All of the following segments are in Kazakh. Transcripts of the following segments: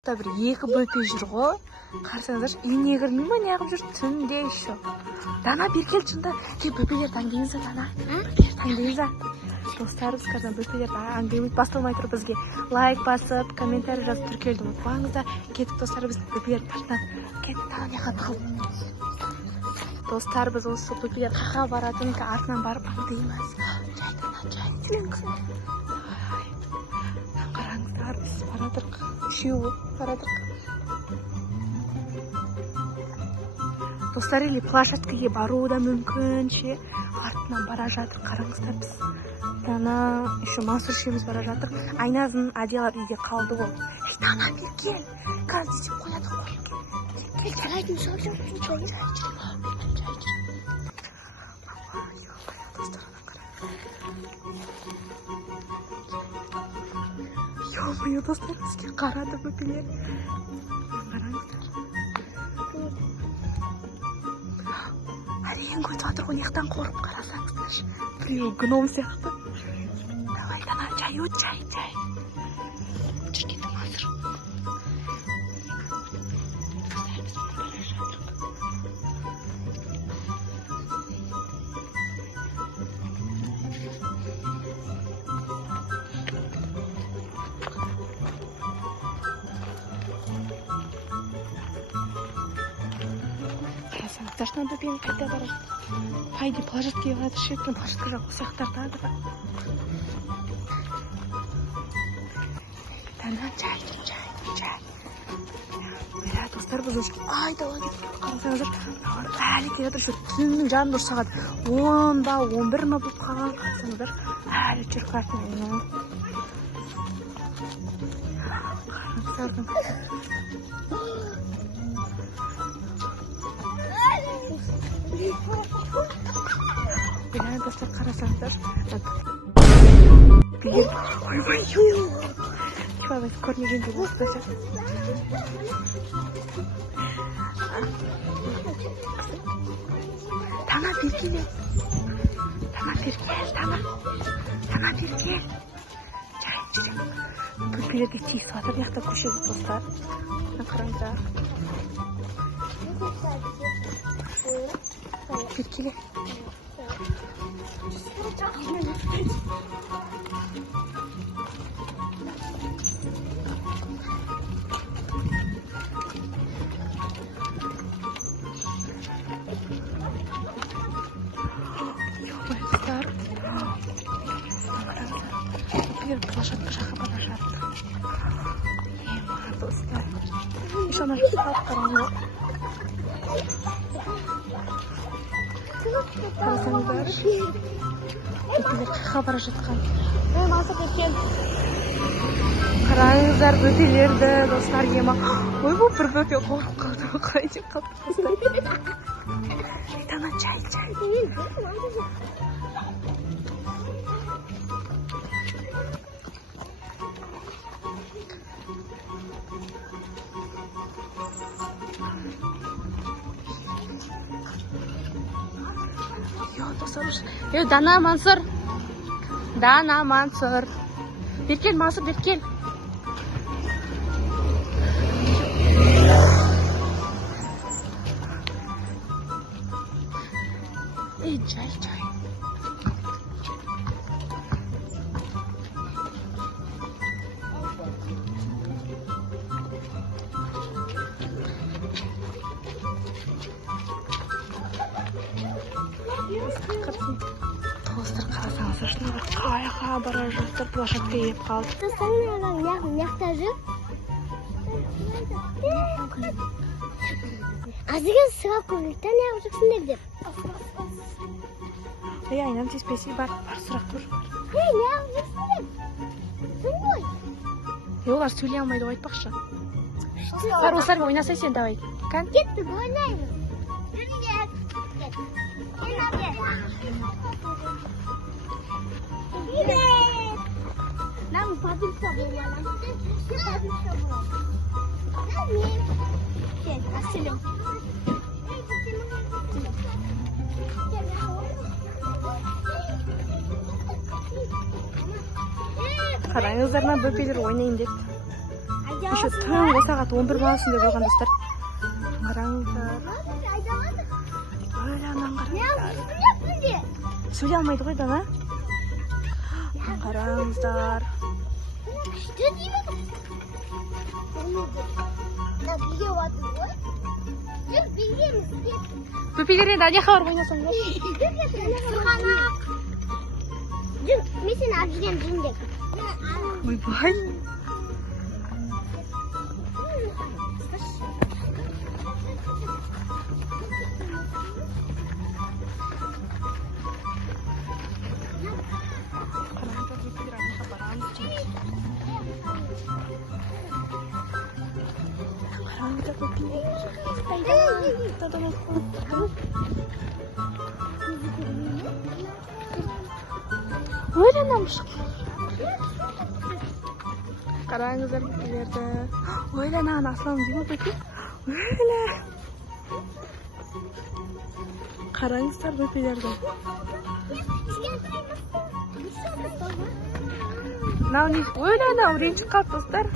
бір екі бөпе жүр ғой. Қарсаңыздаршы, үйіне кірмей ма, неғып жүр түнде еще. Дана бер кел шында. Кел бөпелер таңдайыңыза, Дана. Бер таңдайыңыза. Достарымыз қазір бөпелер әңгіме басталмай тұр бізге. Лайк басып, комментарий жазып тіркелді ұмытпаңыздар. Кетіп достар біз бөпелер тартынан. Кетіп Дана не қатқыл. Достар біз осы бөпелер қақа баратын артынан барып аңдаймыз. Жай Дана, жай. Қараңыздар, біз барадық. Үшеуі барадық. Достар, или площадкаға бару да мүмкін ше. Артынан бара жатыр. Қараңыздар, біз Дана еще Мансұр үшеуміз бара жатыр. Айназын Адилар үйде қалды ғой. Ей, Дана, бер кел. Қазір десем қояды ғой. Кел, жарайды, жол жоқ. Ё-моё, достар, бізге қарады бөпелер. Қараңыздар. Әрең көтіп жатыр ғой, нектен қорып қарасаңыздар. Біреу гном сияқты. Давай, Дана, жай өт, жай. Жүр кетім азыр. Ташна бөпені қайда бара жатыр. Пайди плажаткаға жатыр, шектен плажатка жақ осияқтарда. Дана, жай. Бля, достар, біз өшкі. Ай, дала кетіп қарасаңыздар. Әлі келеді жүр. Түннің жанын ұр сағат 10 ба, 11 ма болып қалған. Қарасаңыздар, әлі жүр қатын. Қараңыздардың. Біләне достар, қарасаңыздар. Білген. Ой-ой-ой. Чуалайды, көрмеген де болды достар. Дана, бер келе. Дана, бер кел. Жай, жүрем. Бөпелерге тиіс жатыр, яқта көшеді достар. Қараңыздар. Бер келе. Достар. Бөпелер площадка жаққа бара жатыр. Достар. Ишана қалып қараңыз. Қарасаңыздар, бөпелер қаққа бара жатқан. Мансұр кеткен. Қараңыздар бөпелерді, достар, ема. Ой, бұл бір бөпе қорып қалды. Қалай деп қалды, достар. Дана, жай. Дана, Мансұр. Бер кел, Мансұр, бер кел. Ей, жай. Достар, қарасаңыздар, шынағыр қайға бара жатыр, площадка еп қалды. Азыға сыға көмектен неғып жүксіндер деп. Айнам теспесі бар сұрақ тұр. Неғып жүксіндер? Сын ғой? Олар сөйлей алмайды ғой айтпақшы. Бар, осылармен ойнасай сен, давай. Кетті, ойнаймыз. Нам подымся болмалам. Подымся болмалам. Кел, асылым. Қараңыздар, бөпелер ойнайын деп. Айда еще түнгі сағат 11 болсын деп қойған достар. Қараңыздар. Өлі анан қараңыздар. Сөйлей алмайды ғой Дана. Қараңыздар. Бөпелер енді әне хабар ойнасаң ба? Мен сені алып жүремін жүндек. Ойбай. Ойланамыз. Қараңыздар бөпелерді. Ойланаған аслан деймін бөпе. Ойла. Қараңыздар бөпелерді. Мынау не? Ойланам, ренжіп қалды достар.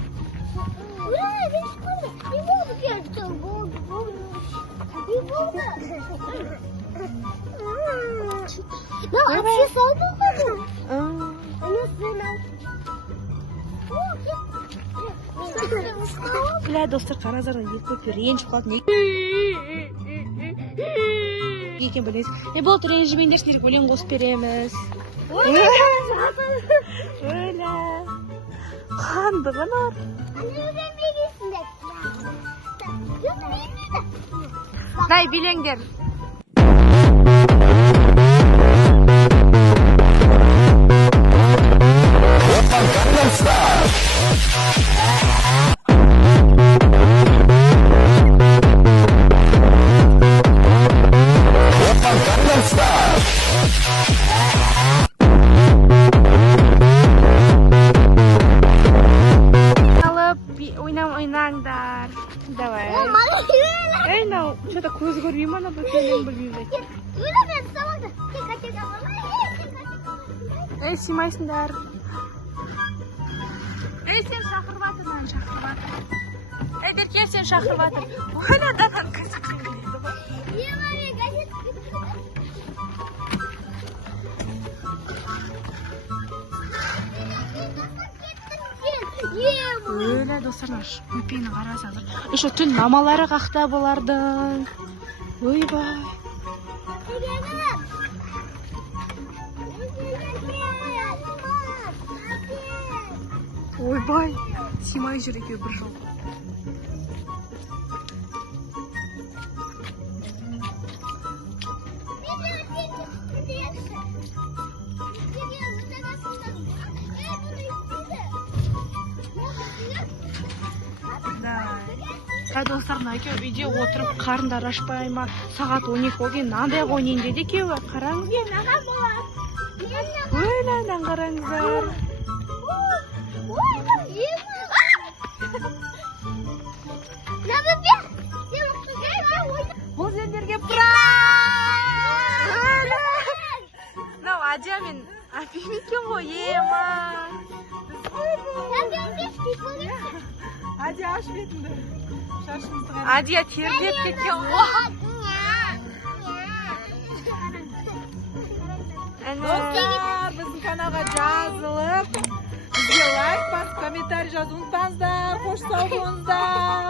Вообще салды Бля, достар, қараңыздар, екі бөпе ренжіп қалды. Екен білесіз. Болды, ренжімеңдерсіңдер, өлең қосып береміз. Ойла. Қандығын ар. Дай, билеңдер. Ойнаңдар. Давай. Эй, мынау, что-то көз көрмей ма, бөпенің білмей. Эй, сыймайсыңдар. Эй, сен шақырып жатыр, мен шақырып жатыр. Эй, Берке, сен шақырып жатыр. Ойна, Данан көзі келмейді ғой. Öyle dostlar, böpeğini qarasаңыздар. Еще түн мамалары қақта болардың. Ойбай. Ойбай. Симай жүр екеуі бір жол. Достар, екеуі үйде отырып қарындар ашпай ма, сағат 12 ол кейін нандай ойнайын деді екеуі. Қараңыз. Ойланан қараңыздар. Бұл сендерге Мынау Адия мен Апим екен ғой, ема. Адия аш бетіңді. Адия тердеп кеткен ғой. Достар, біздің каналға жазылып, бізге лайк басып, комментарий жазуын ұмытпаңыздар. Қош сау болыңыздар.